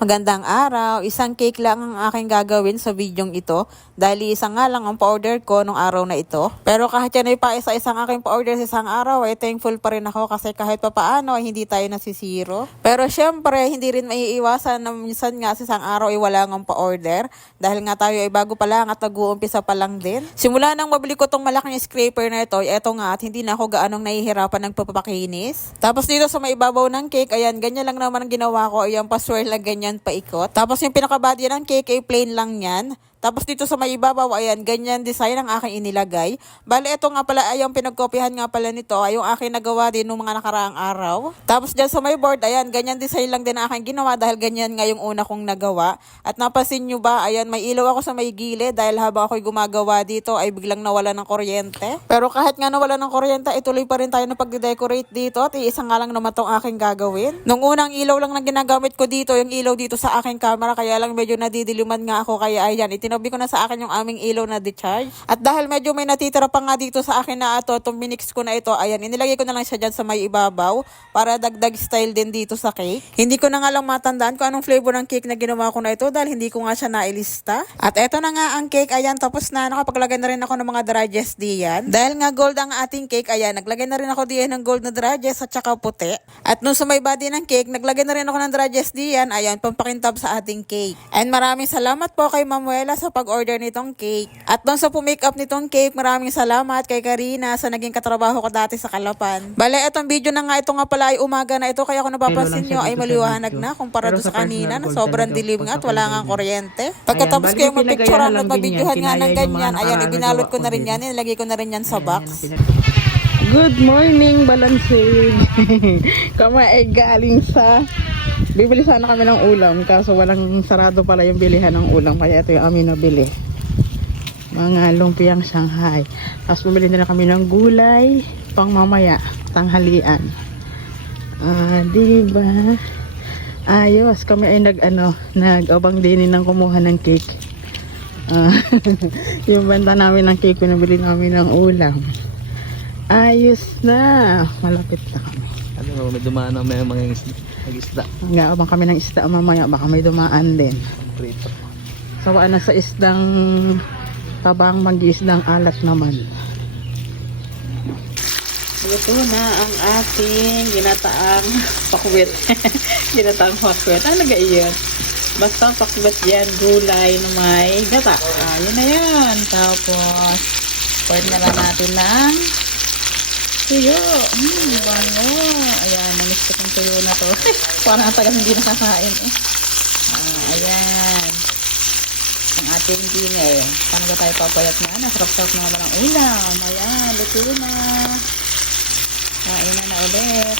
Magandang araw. Isang cake lang ang aking gagawin sa videong ito dahil isang nga lang ang pa-order ko nung araw na ito. Pero kahit yan ay pa isa-isang aking pa-order sa isang araw, ay thankful pa rin ako kasi kahit papaano ay hindi tayo nasisiro. Pero syempre, hindi rin maiiwasan na minsan nga sa isang araw ay wala ngang pa-order dahil nga tayo ay bago pa lang at nag-uumpisa pa lang din. Simula nang mabili ko tong malaking scraper na ito, eto nga at hindi na ako gaanong nahihirapan ng papapakinis. Tapos dito sa may ibabaw ng cake, ayan, ganyan lang naman ang ginawa ko. Ayan, paswirl lang ganyan paikot. Tapos yung pinakabody ng cake ay plain lang yan. Tapos dito sa may ibabaw, ayan, ganyan design ang aking inilagay. Bale, ito nga pala, ay yung pinagkopyahan nga pala nito, ay yung aking nagawa din nung mga nakaraang araw. Tapos dyan sa may board, ayan, ganyan design lang din ang aking ginawa dahil ganyan nga yung una kong nagawa. At napansin nyo ba, ayan, may ilaw ako sa may gilid dahil habang ako'y gumagawa dito, ay biglang nawala ng kuryente. Pero kahit nga nawala ng kuryente, ituloy pa rin tayo na pag-decorate dito at iisang nga lang naman tong aking gagawin. Nung unang ilaw lang na ginagamit ko dito, yung ilaw dito sa aking camera, kaya lang medyo nadidiliman nga ako, kaya ayan, itinabi ko na sa akin yung aming ilaw na decharge. At dahil medyo may natitira pa nga dito sa akin na ito, itong minix ko na ito, ayan, inilagay ko na lang siya dyan sa may ibabaw para dagdag style din dito sa cake. Hindi ko na nga lang matandaan kung anong flavor ng cake na ginawa ko na ito dahil hindi ko nga siya nailista. At eto na nga ang cake, ayan, tapos na, nakapaglagay na rin ako ng mga darajes diyan. Dahil nga gold ang ating cake, ayan, naglagay na rin ako diyan ng gold na darajes at saka puti. At nung sa may body ng cake, naglagay na rin ako ng darajes diyan, ayan, pampakintab sa ating cake. And maraming salamat po kay Mamuela sa pag-order nitong cake. At doon sa pumake up nitong cake, maraming salamat kay Karina sa naging katrabaho ko dati sa Kalapan. Bale, etong video na nga, ito nga pala ay umaga na ito, kaya kung napapansin nyo ay maliwanag na kumpara doon sa kanina na sobrang dilim nga at wala nga kuryente. Pagkatapos ko yung mapicturean at mabidyohan nga ng ganyan, ayan, ibinalot ko na rin yan, nilagay ko na rin yan sa box. Good morning, Balansig. Kami ay galing sa... Bibili sana kami ng ulam, kaso walang sarado pala yung bilihan ng ulam, kaya ito yung amin nabili. Mga lumpiang Shanghai. Tapos bumili na kami ng gulay, pang mamaya, tanghalian. Ah, di ba? Ayos, kami ay nag ano, nag-abang din ng kumuha ng cake. Ah, yung benta namin ng cake, pinabili namin ng ulam. Ayos na. Malapit na kami. Ano, may dumaan na may mga isda. Nag-isda. Nag-aabang kami ng isda mamaya. Baka may dumaan din. Prito. Sawaan na sa isdang tabang mag-isdang alat naman. Ito na ang ating ginataang pakwit. ginataang pakwit. Ano ga iyon? Basta pakwit yan, gulay na may gata. Ah, yun na yan. Tapos, pwede na lang natin ng tuyo. Hmm, bango. Ayan, namiss ko tong tuyo na to. Parang ang tagal hindi nakakain eh. Ah, ayan. Ang ating dinner. Paano ba tayo papayat na? Nasarap-sarap na naman ang ulam. Ayan, luto na. Kain na na ulit.